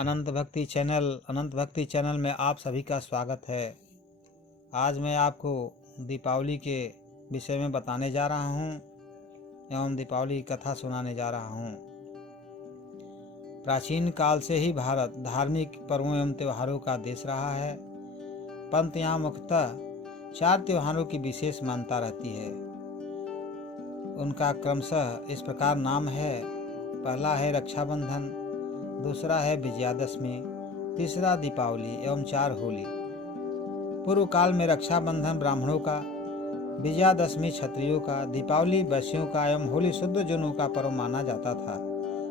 अनंत भक्ति चैनल में आप सभी का स्वागत है। आज मैं आपको दीपावली के विषय में बताने जा रहा हूँ एवं दीपावली की कथा सुनाने जा रहा हूँ। प्राचीन काल से ही भारत धार्मिक पर्वों एवं त्योहारों का देश रहा है, परंतु यहाँ मुख्यतः 4 त्योहारों की विशेष मान्यता रहती है। उनका क्रमशः इस प्रकार नाम है। पहला है रक्षाबंधन, दूसरा है विजयादशमी, तीसरा दीपावली एवं 4 होली। पूर्व काल में रक्षाबंधन ब्राह्मणों का, विजयादशमी क्षत्रियों का, दीपावली वैश्यों का एवं होली शुद्ध जनों का पर्व माना जाता था,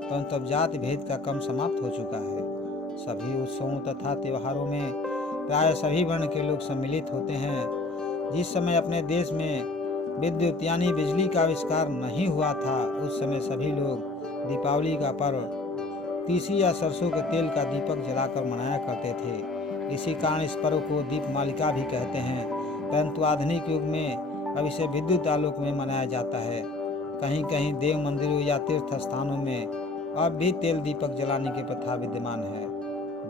परंतु अब जाति भेद का क्रम समाप्त हो चुका है। सभी उत्सवों तथा त्योहारों में प्राय सभी वर्ण के लोग सम्मिलित होते हैं। जिस समय अपने देश में विद्युत यानी बिजली का आविष्कार नहीं हुआ था, उस समय सभी लोग दीपावली का पर्व तीसी या सरसों के तेल का दीपक जलाकर मनाया करते थे। इसी कारण इस पर्व को दीपमालिका भी कहते हैं, परंतु आधुनिक युग में अब इसे विद्युत आलोक में मनाया जाता है। कहीं कहीं देव मंदिरों या तीर्थ स्थानों में अब भी तेल दीपक जलाने की प्रथा विद्यमान है।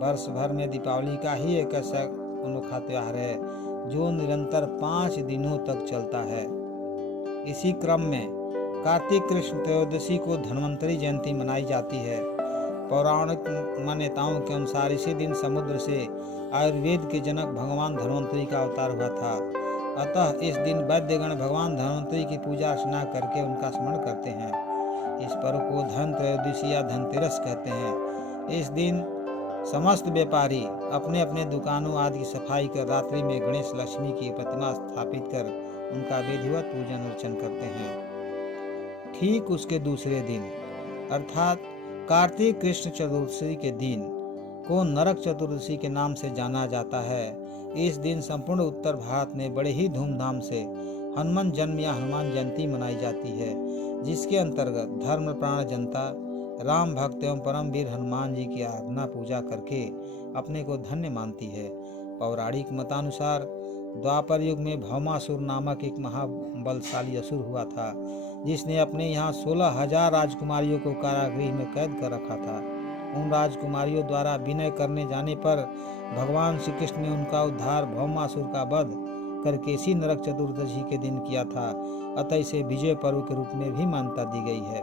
वर्ष भर में दीपावली का ही एक ऐसा अनोखा त्योहार है जो निरंतर 5 दिनों तक चलता है। इसी क्रम में कार्तिक कृष्ण त्रयोदशी को धन्वंतरी जयंती मनाई जाती है। पौराणिक मान्यताओं के अनुसार इसी दिन समुद्र से आयुर्वेद के जनक भगवान धन्वंतरी का अवतार हुआ था। अतः इस दिन वैद्यगण भगवान धन्वंतरी की पूजा अर्चना करके उनका स्मरण करते हैं। इस पर्व को धन त्रयोदशी या धनतेरस कहते हैं। इस दिन समस्त व्यापारी अपने अपने दुकानों आदि की सफाई कर रात्रि में गणेश लक्ष्मी की प्रतिमा स्थापित कर उनका विधिवत पूजन अर्चन करते हैं। ठीक उसके दूसरे दिन अर्थात कार्तिक कृष्ण चतुर्दशी के दिन को नरक चतुर्दशी के नाम से जाना जाता है। इस दिन संपूर्ण उत्तर भारत में बड़े ही धूमधाम से हनुमान जन्म या हनुमान जयंती मनाई जाती है, जिसके अंतर्गत धर्मप्राण जनता राम भक्त एवं परमवीर हनुमान जी की आराधना पूजा करके अपने को धन्य मानती है। पौराणिक मतानुसार द्वापर युग में भौमासुर नामक एक महाबलशाली असुर हुआ था, जिसने अपने यहाँ 16,000 राजकुमारियों को कारागृह में कैद कर रखा था। उन राजकुमारियों द्वारा विनय करने जाने पर भगवान श्री कृष्ण ने उनका उद्धार भौमासुर का वध करके इसी नरक चतुर्दशी के दिन किया था। अतः इसे विजय पर्व के रूप में भी मान्यता दी गई है।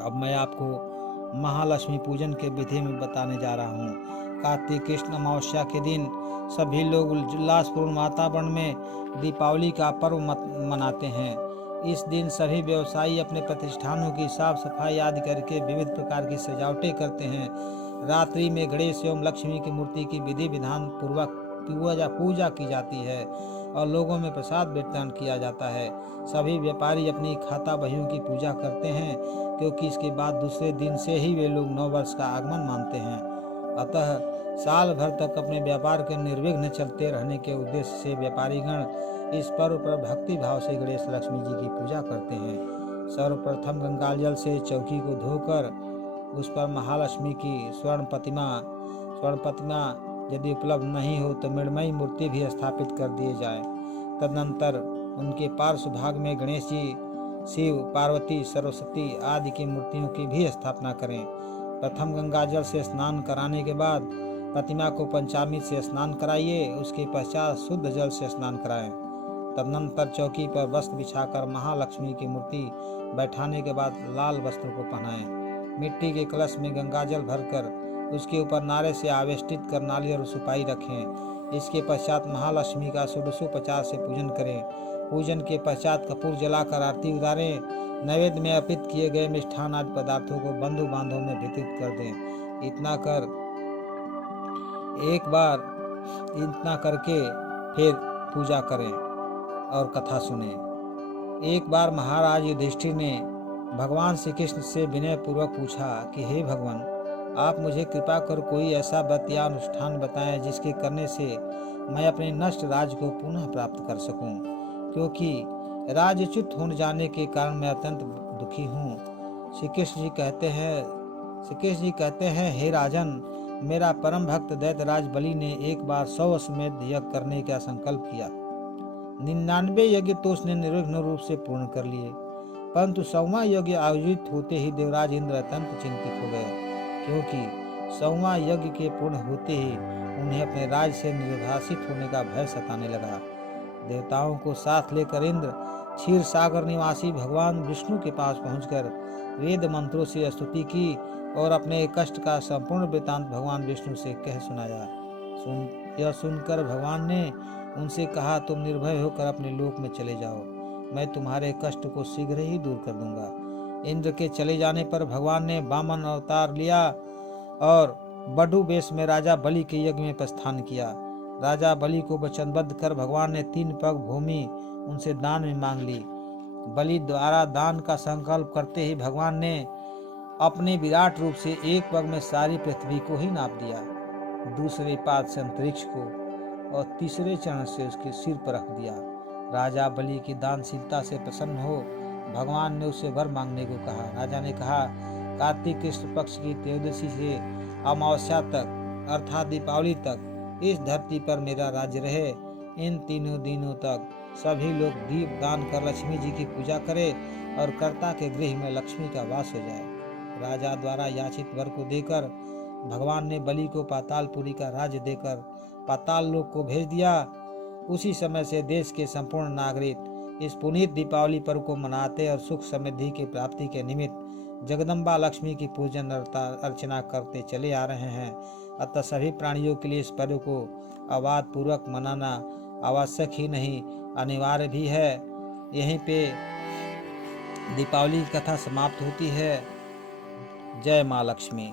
अब मैं आपको महालक्ष्मी पूजन के विधि में बताने जा रहा हूँ। कार्तिक कृष्ण अमावस्या के दिन सभी लोग उल्लासपूर्ण वातावरण में दीपावली का पर्व मनाते हैं। इस दिन सभी व्यवसायी अपने प्रतिष्ठानों की साफ सफाई आदि करके विविध प्रकार की सजावटें करते हैं। रात्रि में गणेश एवं लक्ष्मी की मूर्ति की विधि विधान पूर्वक पूजा की जाती है और लोगों में प्रसाद वितरण किया जाता है। सभी व्यापारी अपनी खाता बहियों की पूजा करते हैं, क्योंकि इसके बाद दूसरे दिन से ही वे लोग नव वर्ष का आगमन मानते हैं। अतः साल भर तक अपने व्यापार के निर्विघ्न चलते रहने के उद्देश्य से व्यापारीगण इस पर्व पर भक्ति भाव से गणेश लक्ष्मी जी की पूजा करते हैं। सर्वप्रथम गंगा जल से चौकी को धोकर उस पर महालक्ष्मी की स्वर्ण प्रतिमा यदि उपलब्ध नहीं हो तो मृण्मयी मूर्ति भी स्थापित कर दिए जाए। तदनंतर उनके पार्श्व भाग में गणेश जी, शिव, पार्वती, सरस्वती आदि की मूर्तियों की भी स्थापना करें। प्रथम गंगा जल से स्नान कराने के बाद प्रतिमा को पंचामृत से स्नान कराइए। उसके पश्चात शुद्ध जल से स्नान कराएं। तदनंतर चौकी पर वस्त्र बिछाकर महालक्ष्मी की मूर्ति बैठाने के बाद लाल वस्त्र को पहनाएं। मिट्टी के कलश में गंगा जल भरकर उसके ऊपर नारे से आवेष्टित कर नारियल और सुपारी रखें। इसके पश्चात महालक्ष्मी का 150 से पूजन करें। पूजन के पश्चात कपूर जलाकर आरती उतारें। नैवेद्य में अर्पित किए गए मिष्ठान आदि पदार्थों को बंधु बांधवों में वितरित कर दें। इतना करके फिर पूजा करें और कथा सुने। एक बार महाराज युधिष्ठिर ने भगवान श्री कृष्ण से विनय पूर्वक पूछा कि हे भगवान, आप मुझे कृपा कर कोई ऐसा व्रत या अनुष्ठान बताएं जिसके करने से मैं अपने नष्ट राज्य को पुनः प्राप्त कर सकूं, क्योंकि राज्यच्युत हो जाने के कारण मैं अत्यंत दुखी हूँ। श्री कृष्ण जी कहते हैं हे राजन, मेरा परम भक्त दैत्यराज बलि ने एक बार 100 अश्वमेध यज्ञ करने का संकल्प किया। 99 यज्ञ तो उसने निर्विघ्न रूप से पूर्ण कर लिए, परंतु 100वां यज्ञ आयोजित होते ही देवराज इंद्र अत्यंत चिंतित हो गए, क्योंकि 100वां यज्ञ के पूर्ण होते ही उन्हें अपने राज्य से निर्वासित होने का भय सताने लगा। देवताओं को साथ लेकर इंद्र क्षीर सागर निवासी भगवान विष्णु के पास पहुंचकर वेद मंत्रों से स्तुति की और अपने कष्ट का संपूर्ण वृतांत भगवान विष्णु से कह सुनाया। यह सुनकर भगवान ने उनसे कहा, तुम निर्भय होकर अपने लोक में चले जाओ, मैं तुम्हारे कष्ट को शीघ्र ही दूर कर दूंगा। इंद्र के चले जाने पर भगवान ने वामन अवतार लिया और बडु वेश में राजा बलि के यज्ञ में प्रस्थान किया। राजा बलि को वचनबद्ध कर भगवान ने 3 पग भूमि उनसे दान में मांग ली। बलि द्वारा दान का संकल्प करते ही भगवान ने अपने विराट रूप से एक पग में सारी पृथ्वी को ही नाप दिया, दूसरे पाद से अंतरिक्ष को और तीसरे चरण से उसके सिर पर रख दिया। राजा बलि की दानशीलता से प्रसन्न हो भगवान ने उससे वर मांगने को कहा। राजा ने कहा, कार्तिक कृष्ण पक्ष की त्रयोदशी से अमावस्या तक अर्थात दीपावली तक इस धरती पर मेरा राज्य रहे। इन 3 दिनों तक सभी लोग दीप दान कर लक्ष्मी जी की पूजा करें और कर्ता के गृह में लक्ष्मी का वास हो जाए। राजा द्वारा याचित वर को देकर भगवान ने बलि को पातालपुरी का राज्य देकर पाताल लोक को भेज दिया। उसी समय से देश के संपूर्ण नागरिक इस पुनीत दीपावली पर्व को मनाते और सुख समृद्धि की प्राप्ति के निमित्त जगदम्बा लक्ष्मी की पूजन अर्चना करते चले आ रहे हैं। अतः सभी प्राणियों के लिए इस पर्व को अवाद पूर्वक मनाना आवश्यक ही नहीं, अनिवार्य भी है। यहीं पे दीपावली की कथा समाप्त होती है। जय माँ लक्ष्मी।